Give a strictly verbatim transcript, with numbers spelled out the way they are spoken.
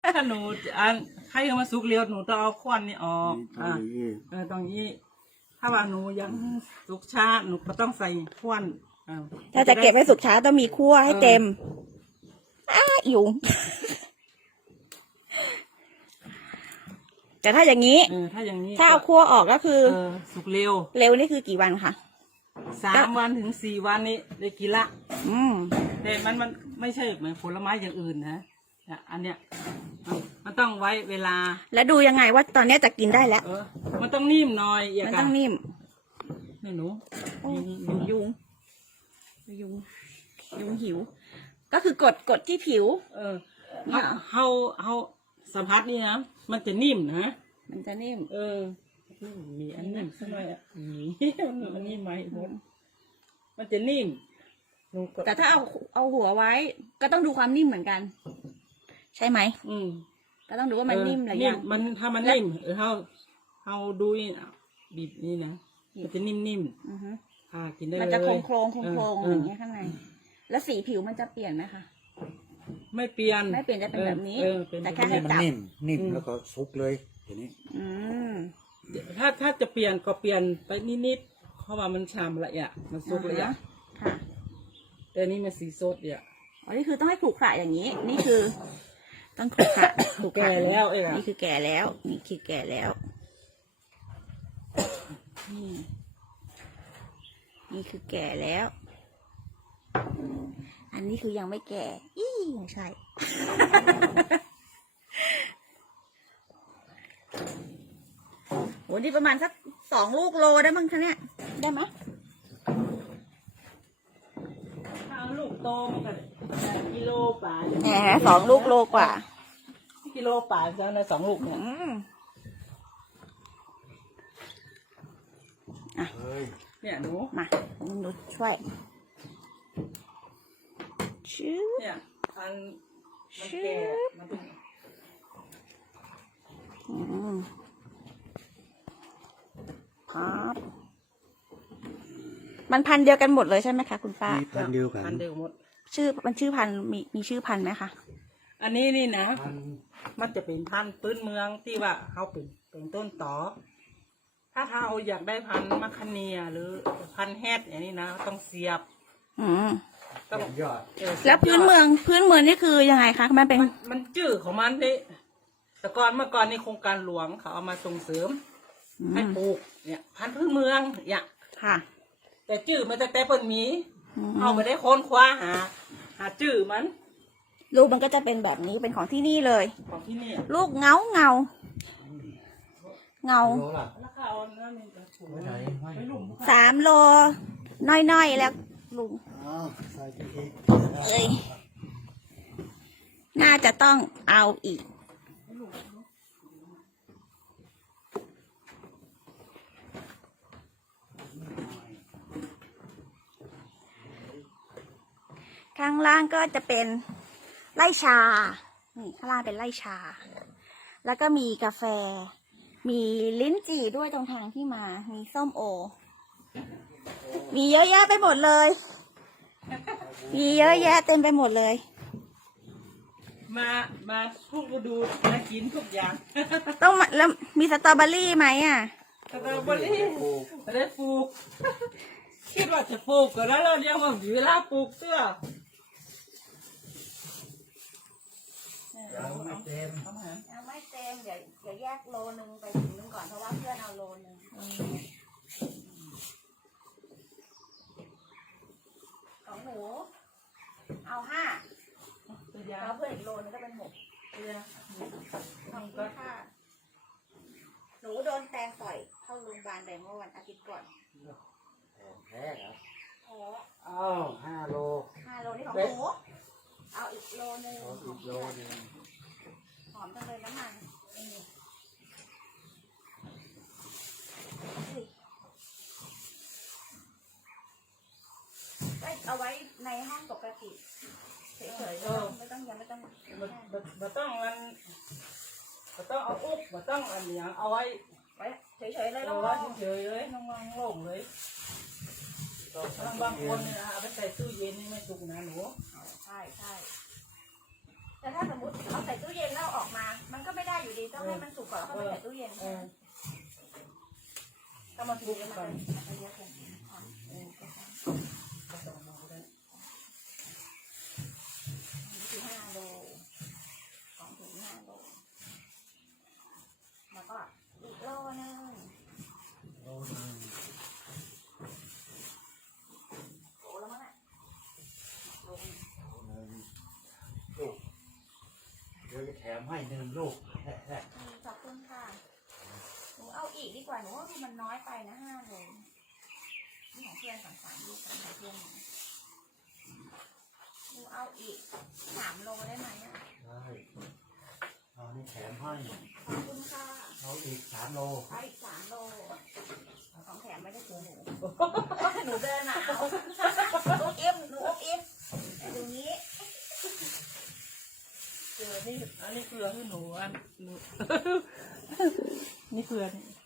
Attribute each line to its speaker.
Speaker 1: ถ้าหนูอันใครเอามาสุกเร็วหนูต้องเอาควันนี่ออกอ่าเออตรงนี้ถ้าว่าหนูยังสุกช้าหนูก็ต้องใส่ควันอ่า
Speaker 2: ถ้าจะเก็บให้สุกช้าต้องมีคั่วให้เต็มอ้าอยู่ แต่ถ้าอย่างนี้
Speaker 1: เออถ้าอย่างนี้
Speaker 2: ถ้าเอาคั่วออกก็คือ
Speaker 1: เออสุกเร็ว
Speaker 2: เร็วนี่คือกี่วันคะ
Speaker 1: สามวันถึงสี่วันนี้ได้กินละ
Speaker 2: อืม
Speaker 1: แต่มันมันไม่ใช่เหมือนผลไม้อย่างอื่นนะเนี่ยอันเนี้ยมันมันต้องไว้เวลา
Speaker 2: แล้วดูยังไงว่าตอนนี้จะกินได้แล้ว
Speaker 1: เออ มันต้องนิ่มหน่อยอย่า
Speaker 2: มัน
Speaker 1: กั
Speaker 2: ต้องนิ่ม
Speaker 1: นี่หนู
Speaker 2: โอ้
Speaker 1: ยุงยุง
Speaker 2: ยุงยุงยุงหิว ก็คือกดกดที่ผิว
Speaker 1: เออเฮาเฮาเฮาสัมผัสนี่นะมันจะนิ่มนะ
Speaker 2: มันจะนิ่ม
Speaker 1: เออนี่มีอันนิ่มสักหน่อยอ่ะมีมันอันนี้ไหมหมดมันจะนิ่มหนูก็
Speaker 2: แต่ถ้าเอาเอาหัวไว้ ก็ต้องดูความนิ่มเหมือนกัน ใช่ไหม
Speaker 1: อืม
Speaker 2: ก็ต้องดูว่ามันนิ่มหรือ
Speaker 1: นิ่
Speaker 2: ยั
Speaker 1: ม
Speaker 2: ง
Speaker 1: มันถ้ามันนิ่มเออเฮาเฮาดูนี่นะบีบนี่นะมันจะนิ่ม
Speaker 2: อือฮึ
Speaker 1: ๆอ่ากินได้เลย
Speaker 2: มันจะโครงโครงโครงโครง
Speaker 1: เอ
Speaker 2: อ
Speaker 1: อย่าง
Speaker 2: เงี้ยข้างใน แล้วสีผิวมันจะเปลี่ยนไหมคะ
Speaker 1: ไม่เปลี่ยน
Speaker 2: ไม่เปลี่ยนจะเป็นแบบนี้
Speaker 1: เออเป็น
Speaker 2: แต่
Speaker 1: บบ
Speaker 2: แค่ให้
Speaker 1: นี้
Speaker 3: มันนิ่มนิ่มแล้วก็ซุกเลยทีนี้
Speaker 2: อืม
Speaker 1: ถ้าถ้าจะเปลี่ยนก็เปลี่ยนไปนิดๆเพราะว่ามันชามละเอียดมันสุกละเอียด
Speaker 2: ค่ะ
Speaker 1: แต่นี่มันสีสดเนี่ย
Speaker 2: อ๋อนี่คือต้องให้ขรุขระอย่างนี้ นี่คือ ต้องขรุขระขรุขระ
Speaker 1: แก่แล้วเอ้ย
Speaker 2: นี่คือแก่แล้ว นี่คือแก่แล้วนี่นี่คือแก่แล้ว อันนี้คือยังไม่แก่ อี้ไม่ใช่ โหนี่ประมาณสักสองลูกโลได้มั้งคะเนี่ย ได้ไหม
Speaker 1: ถ้าเอาลูกโตมันก็กิโลป่า
Speaker 2: แหมสองลูกโลกว่า
Speaker 1: กิโลป่าจะในสองลูกเนี่ย
Speaker 2: อืม
Speaker 3: เฮ้ย
Speaker 1: เนี่ยหนู
Speaker 2: มาหนูช่วยชื่อ
Speaker 1: เนี่ยอันมันแก่มันเป็น
Speaker 2: อืมครับมันพันธุ์เดียวกันหมดเลยใช่ไหมคะคุณป้า
Speaker 3: มีพันเดียวกัน
Speaker 1: พันเดียวหมด
Speaker 2: ชื่อมันชื่อพันธุ์มีมีชื่อพันธุ์ไหมคะ
Speaker 1: อันนี้นี่นะ
Speaker 3: พัน
Speaker 1: มันจะเป็นพันธุ์พื้นเมืองที่ว่าเขาเป็นเป็นต้นต่อ ถ้าเราอยากได้พันธุ์มะคเนียหรือพันธุ์แฮดอย่างนี้นะต้องเสียบ
Speaker 2: อืม
Speaker 1: ต้อง
Speaker 3: ยอด
Speaker 1: เออ
Speaker 2: แล้วพื้นเมืองพื้นเมืองนี่คือยังไงคะมันเป็น
Speaker 1: มันมันจื้อของมันดิแต่ก่อนเมื่อก่อนในโครงการหลวงเขาเอามาส่งเสริม
Speaker 2: อื
Speaker 1: ให้
Speaker 2: ม
Speaker 1: ปลูกเนี่ย พันธุ์พื้นเมืองเนี่ย
Speaker 2: ค่ะ
Speaker 1: แต่จื้อมันจะแต่เปิ่นมี
Speaker 2: อืม
Speaker 1: เอาไปได้ค้นคว้าหา หาจื้อมัน
Speaker 2: ลูกมันก็จะเป็นแบบนี้เป็นของที่นี่เลย
Speaker 1: ของที่นี่
Speaker 2: ลูกเงาเงาเงา
Speaker 3: โลละ
Speaker 1: แล้วเขาเอาเนื้อมันจะถูก
Speaker 3: ไว้ไหนไว้
Speaker 1: ไว้หลุม
Speaker 2: สามโลน้อยๆแล้วลุง
Speaker 3: อ้าวใส่ไปอีก
Speaker 2: เอ้ยน่าจะต้องเอาอีก ข้างล่างก็จะเป็นไร่ชา นี่ข้างล่างเป็นไร่ชา แล้วก็มีกาแฟ มีลิ้นจี่ด้วยตรงทางที่มา มีส้มโอ มีเยอะแยะไปหมดเลย มีเยอะแยะเต็มไปหมดเลย
Speaker 1: มามาทุกฤดูมากินทุกอย่าง
Speaker 2: ต้องมาแล้วมีสตรอเบอรี่ไหมอ่ะ
Speaker 1: สตรอเบอรี่ไม่ได้ปลูก คิดว่าจะปลูกก็แล้วเรายังไม่มีเวลาปลูกเสื้อ
Speaker 3: ยังไม่เต็ม
Speaker 1: เอามา
Speaker 2: ยังไม่เต็มเดี๋ยวเดี๋ยวแยกโลนึงไปถุงนึงก่อนเพราะว่าเพื่อนเอาโลนึงของหนู เอาห้า
Speaker 1: ตัวยา
Speaker 2: แล้วเพื่อนอีกโลนึงก็เป็นหก
Speaker 1: ตัวยา
Speaker 2: ขอบคุณค่ะหนูโดนแตงต่อยเข้าโรงพยาบาลไปเมื่อวันอาทิตย์ก่อน
Speaker 3: แพ้เหรอ
Speaker 2: แพ้
Speaker 3: อ้าวห้าโล
Speaker 2: ห้าโลนี่ของหนูเอาอีกโลนึง
Speaker 3: เอาอีกโลหนึง
Speaker 2: หอมจังเลยน้ำมันนี่ก็เอาไว้ในห้องปกติเฉยๆไม่ต้องยังไม่ต้อง
Speaker 1: บ่บ่บ่ต้องมันบ่ต้องเอาอุ๊บบ่ต้องอันเนี้ยเอาไว้
Speaker 2: ไว้เฉยๆเลย
Speaker 1: เอา
Speaker 2: แล้ว
Speaker 1: ไว้เฉยๆเลยน้องๆโล่งเลยบางคนเนี่ยเอาไปใส่ตู้เย็นนี่ไม่สุกนะหนู
Speaker 2: ใช่ใช่แต่ถ้าสมมติเอาใส่ตู้เย็นแล้วออกมาต้องให้มันสุกก่อนแล้วก็ไปใส่ตู้เย็น
Speaker 1: เออ
Speaker 2: ก็มาถูแล้วมันจะมันจะเยอะเกินค่ะเออก็ใช่
Speaker 1: ก็สองโลก็ได้
Speaker 2: ที่ห้าโลสองถึงห้าโลแล้วก็อีกโลนึง
Speaker 3: โลหนึ่ง
Speaker 2: โลแล้วมั้งอ่ะโลนึง
Speaker 3: โลหนึ่งลูกเดี๋ยวจะแถมให้หนึ่งลูกแฮะ
Speaker 2: อืมขอบคุณค่ะหนูเอาอีกดีกว่าหนูว่ามันน้อยไปนะห้าโลนี่ของเพื่อนสองสามลูกของเพื่อนหนูเอาอีกสามโลได้ไหมอ่ะ
Speaker 3: ได้เอานี่แถมให้
Speaker 2: ขอบคุณค่ะ
Speaker 3: เอาอีกสามโล
Speaker 2: เอาอีกสามโลของแถมไม่ได้ซื้อหนู หนูเดินหนาวลูกอิ่มหนูอบอิ่มแต่ตรงนี้
Speaker 1: เกลือนี่อันนี้เกลือให้หนูอันหนู นี่เกลือนี่